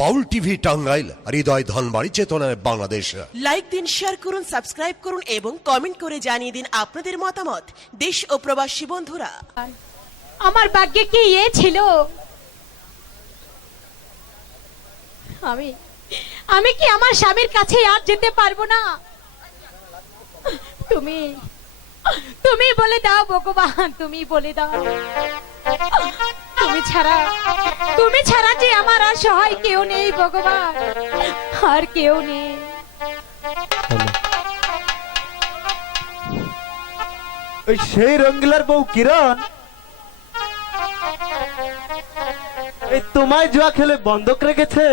বাউল TV Tangail হৃদয় ধনবাড়ি চেতনায় Bangladesh. Like দিন share করুন সাবস্ক্রাইব করুন এবং কমেন্ট করে জানিয়ে দিন আপনাদের মতামত। দেশ ও প্রবাসী বন্ধুরা। আমার ভাগ্যে কি ইয়ে ছিল? আমি আমি কি আমার স্বামীর কাছে আর যেতে পারব না? তুমি তুমি বলে দাও ভগবান তুমি বলে দাও। তুমি ছাড়া তুমি ছাড়া যে আমার আর সহায় কেউ নেই, ভগবান। আর কেউ নেই। ওই সেই রঙ্গিলার বউ কিরণ? এই তোমায় জুয়া খেলে বন্ধক রেখেছে?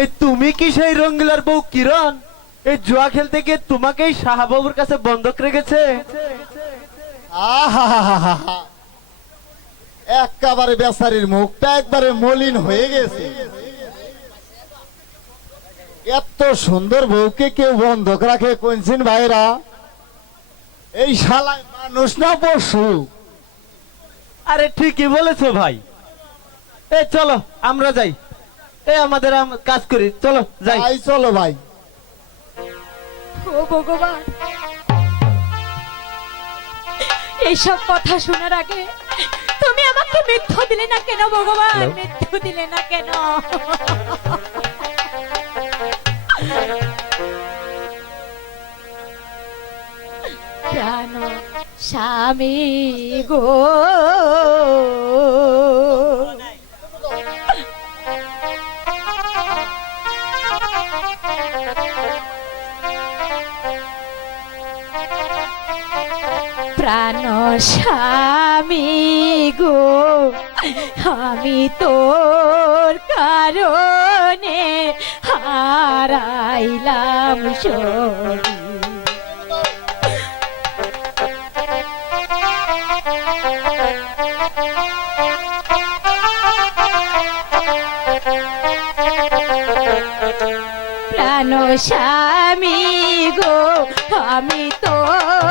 এই তুমি কি সেই রঙ্গিলার বউ কিরণ? এই জুয়া খেলতে গিয়ে তোমাকেই শাহবাবুর কাছে বন্ধক রেখেছে। একেবারে বেচারির মুখটা একবারে মলিন হয়ে গেছে। এত সুন্দর বউকে কেউ বন্ধক রাখে কোনছেন ভাইরা। এই শালায় মানুষ না পশু। আরে ঠিকই বলেছ ভাই। এ চলো আমরা যাই। এ আমাদের কাজ করি চলো যাই। চলো ভাই। ও ভগবান। এইসব কথা শোনার আগে তুমি আমাকে মৃত্যু দিলে না কেন ভগবান? মৃত্যু দিলে না কেন? প্রাণ স্বামী গো। স্বামী গো আমি তোর কারণে হারাইলাম শরীর। প্রাণ স্বামী গো আমি তোর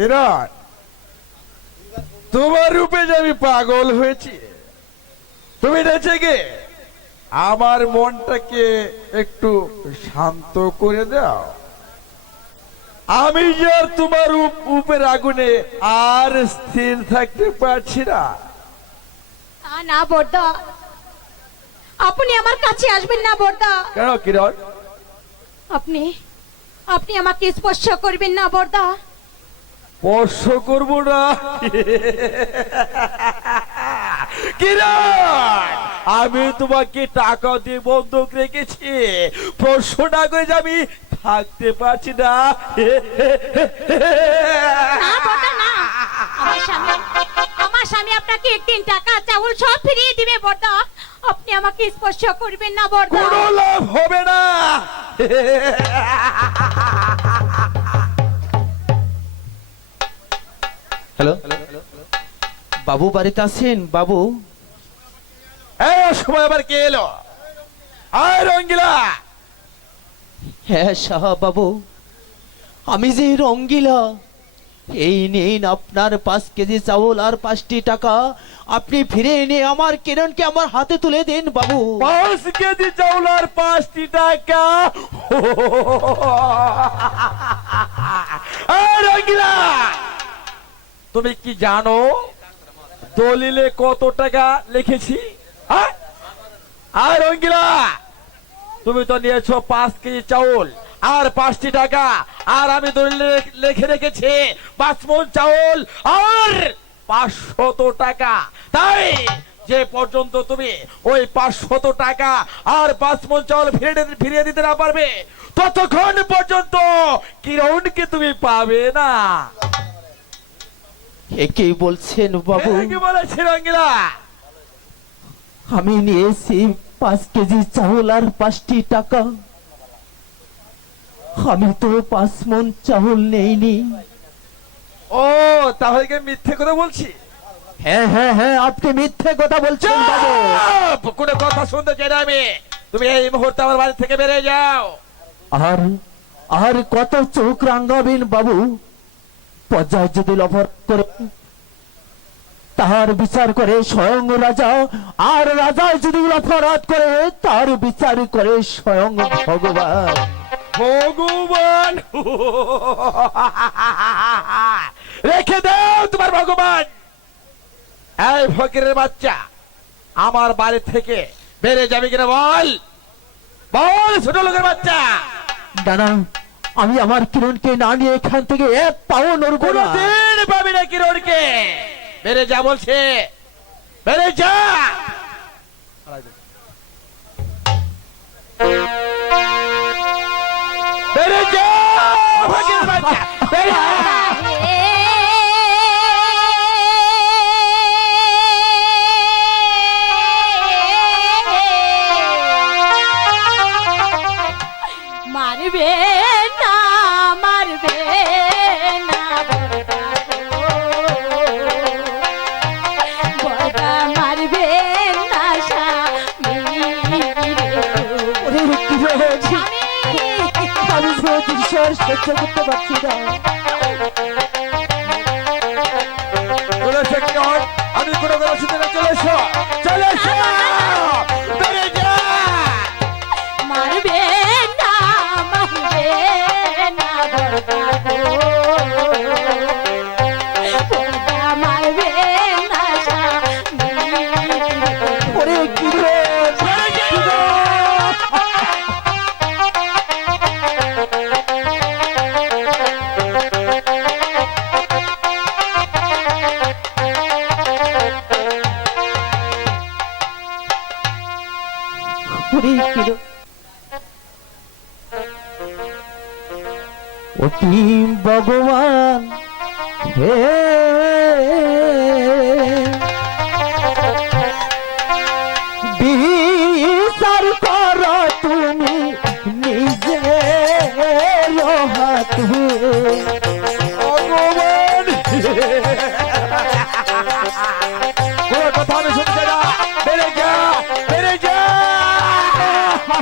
কিরণ তোমার রূপে যে আমি পাগল হয়েছি তুমি নেচে গে আমার মনটাকে একটু শান্ত করে দাও। আমি যে আর তোমার উপের আগুনে আর স্থির থাকতে পারছি না। তা না বর্দা। আপনি আমার কাছে আসবেন না বর্দা। কেন কিরণ? আপনি আপনি আমাকে স্পর্শ করবেন না বর্দা। স্পর্শ করব না। কিরণ আমি তোমাকে টাকা দিয়ে বন্ধক রেখেছি। স্পর্শ না করে যে আমি থাকতে পারছি না। আমার স্বামী আপনাকে একদিন টাকা চাউল সব ফিরিয়ে দিবে বর্দা আপনি আমাকে স্পর্শ করবেন না বর্দা কোনো লাভ হবে না। হ্যালো বাবু বাড়িতে আছেন? বাবু? সময় আবার কে এলো? আয় রঙ্গিলা! হ্যাঁ সাহা বাবু। আমি যে রঙ্গিলা। এই নিন আপনার পাঁচ কেজি চাউল আর পাঁচটি টাকা। আপনি ফিরে এনে আমার কিরণকে আমার হাতে তুলে দিন বাবু। পাঁচ কেজি চাউল আর পাঁচটি টাকা? রঙ্গিলা! তুমি কি জানো দলিলে কত টাকা লিখেছি? হ্যাঁ? আর রঙ্গিলা! তুমি তো নিয়েছো পাঁচ কেজি চাউল, আর পাঁচটি টাকা, আর আমি দলিলে লিখে রেখেছি পাঁচ মন চাউল, আর পাঁচশত টাকা। তাই যে পর্যন্ত তুমি ওই পাঁচশত টাকা আর পাঁচ মন চাউল ফিরে ফিরিয়ে দিতে না পারবে, ততক্ষণ পর্যন্ত কিরণকে তুমি পাবে না? একেই বলছেন বাবু। কি বলেছি রঙ্গিলা আমি নিয়েছি পাঁচ কেজি চাউল আর পাঁচটি টাকা। আমি তো পাঁচ মন চাউল নেইনি। ও তাহলে কি মিথ্যে কথা বলছি? হ্যাঁ হ্যাঁ হ্যাঁ আপনি মিথ্যে কথা বলছেন বাবু। কোনো কথা শুনতে চাই না আমি। তুমি এই মুহূর্তে আমার বাড়ি থেকে বেরিয়ে যাও। আর আর কত চোখ রাঙ্গাবেন বাবু। পর্যায় যদি লভর করে তাহার বিচার করে স্বয়ং রাজা আর রাজা যদি অপরাধ করে তার বিচার করে স্বয়ং ভগবান। ভগবান! রেখে দাও তোমার ভগবান! এই ফকিরের বাচ্চা আমার বাড়ি থেকে বেড়ে যাবে কিনা বল? বল ছোট লোকের বাচ্চা! দানা আমি আমার কিরণকে না নিয়ে এখান থেকে এক পাও নড়বো না। কোনদিন পাবি না কিরণকে। বেড়ে যা বলছে। বেড়ে যা। বেড়ে যা। বাচ্চা বেড়ে যা। সহ্য করতে পারছি না। আমি কোনো চলে এসো চলে এসো। ভগবান হে বিচার তুমি নিজে কথা আমি না।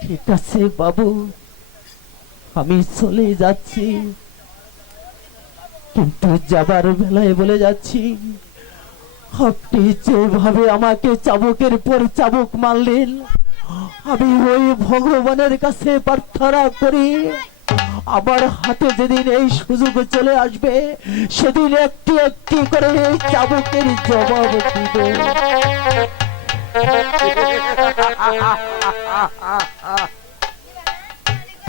ঠিক আছে বাবু আমি চলে যাচ্ছি কিন্তু যাবার বেলায় বলে যাচ্ছি আপনি যেভাবে আমাকে চাবুকের পর চাবুক মারলেন, আমি ওই ভগবানের কাছে প্রার্থনা করি, আমার হাতে যেদিন এই সুযোগ চলে আসবে, সেদিন একটি একটি করে এই চাবুকের জবাব দিব।